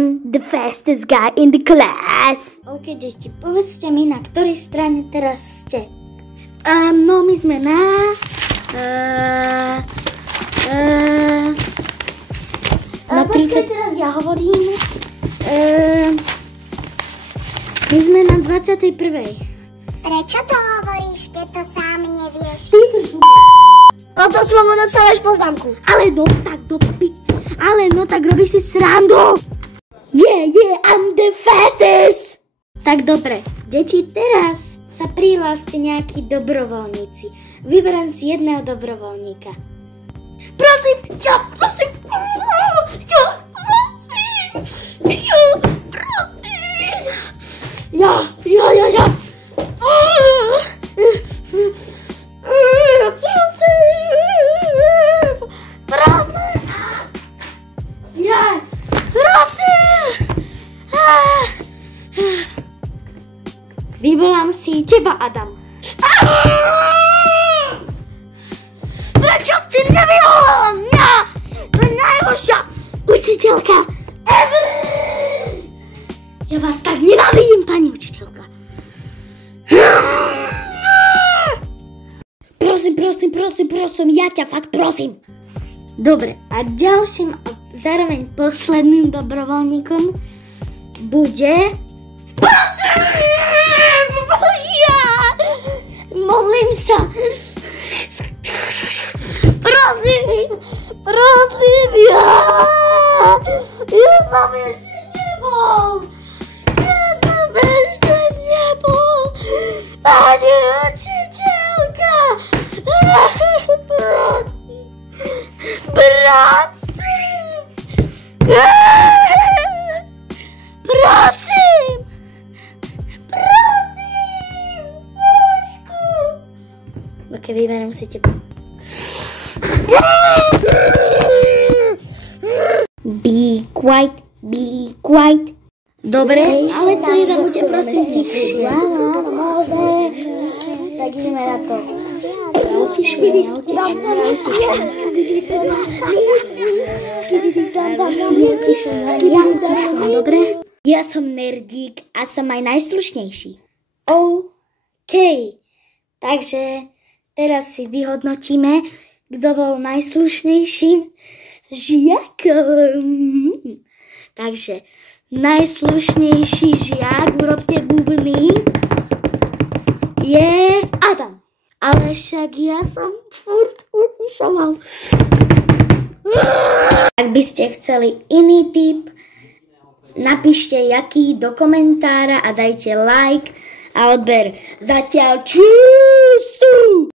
am the fastest guy in the class. OK, deti, povedzte mi, na ktorej strane teraz ste. No, my sme na... počkaj, teraz ja hovorím. My sme na 21. Prečo to hovoríš, keď to sám nevieš? Ty to No to slovo dostávaš poznámku. Ale no tak robíš si srandu. Yeah, I'm the fastest. Tak dobre, deti, teraz sa prihláste nejakí dobrovoľníci. Vyberám si jedného dobrovoľníka. Prosím. Ja. Vyvolám si teba, Adam. Prečo si nevyvolala mňa? To je najhoršia učiteľka ever. Ja vás tak nenávidím, pani učiteľka. Prosím, ja ťa fakt prosím. Dobre, a ďalším a zároveň posledným dobrovoľníkom bude... Modlím sa. Prosím, ja som ešte nebol. Pani učiteľka. Prosím. Ok, vyberám si teba. Be quiet. Dobre, ale trieda bude prosím tichšie. Tak ideme na to. Dobre? Ja som nerdík a som aj najslušnejší. OK. Takže teraz si vyhodnotíme, kto bol najslušnejším žiakom. Takže najslušnejší žiak, urobte bubny, je Adam. Ale však ja som furt utišoval. Ak by ste chceli iný tip, napíšte jaký do komentára a dajte like a odber. Zatiaľ čusu!